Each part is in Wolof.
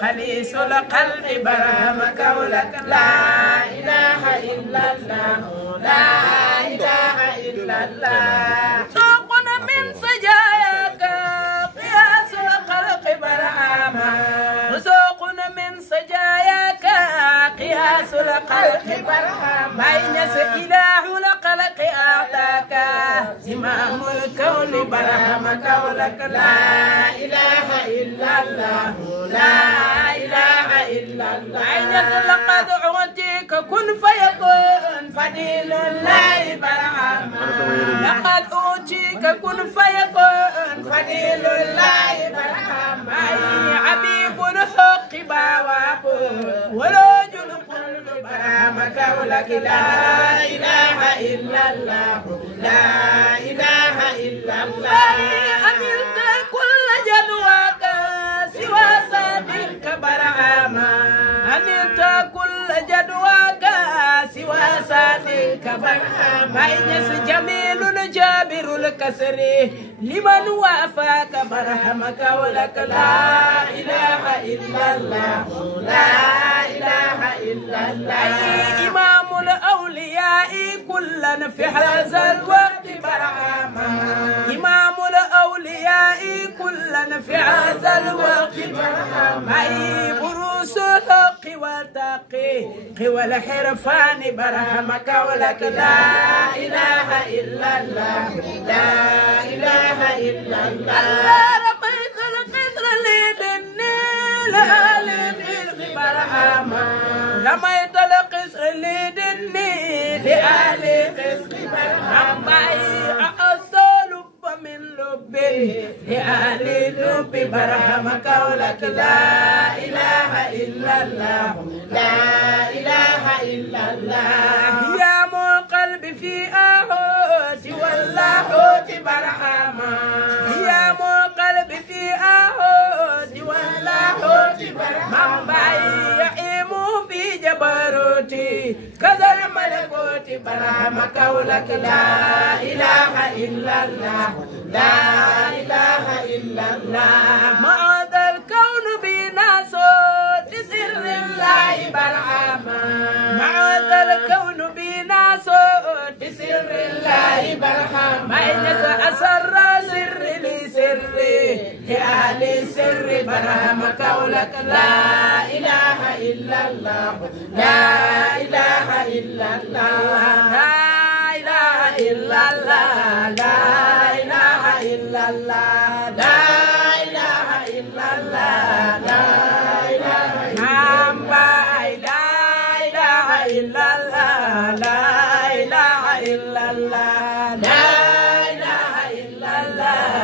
خليص القلب برهمك ولك لا إله إلا الله لا إله إلا الله سوقنا من سجاياك قياس الخلق برهما وسوقنا من سجاياك قياس الخلق برهما بين إله الخلق أعطاك زمام الكون برهمك ولك لا إله إلا الله لا إله إلا الله لقد أعطيك كن فيكون فضيل الله برهما لقد أعطيك كن فيكون فضيل الله برهما عبيب الحق بواب ورجل كل برهمك ولك لا إله إلا الله لا إله إلا الله أملت كل جدواك سوى صديق برهما أنت كل جدواك سوى صديق برهما إنس جميل جابر الكسر لمن وافاك برهمك ولك لا إله إلا الله لا إله إلا الله إمام الأولياء كلا في هذا الوقت برهما إمام الأولياء كلا في هذا الوقت برهما بروس الحق والتقي والحرفان برهمك ولك لا إله إلا الله لا إله إلا الله ربيت القدر لدني لآل برهما رميت القصر لدني لآل برهما أصل من لب لآل لب برهمك ولك لا إله إلا الله لا إله إلا الله يا مو قلبي في آهوت واللاهوت برهما يا مو قلبي في آهوت واللاهوت برهما يعيم في جبروتي كذا الملكوت برهمك ولك لا إله إلا الله لا إله إلا الله معاذ الكون بنا صوت سر الله برهما معاذ الكون بنا صوت سر الله برهما إنس أسر سر لسر لأهل السر برهمك ولك لا إله إلا الله لا إله إلا الله لا إله إلا الله لا إله إلا الله لا إله إلا الله لا إله إلا الله لا إله إلا الله لا إله إلا الله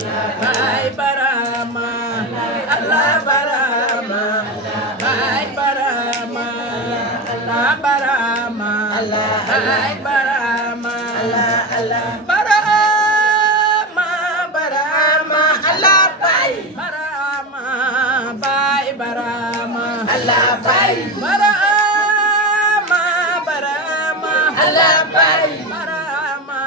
Allah Ay Barama Allah Allah Barama Barama Allah bay Barama Bay Barama Allah bay Barama Barama Allah bay Barama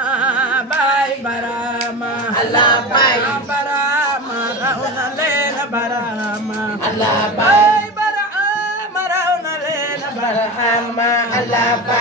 Bay Barama Allah bay Barama Rauna Lena Barama Allah bay Barama Rauna Lena Barama Allah bay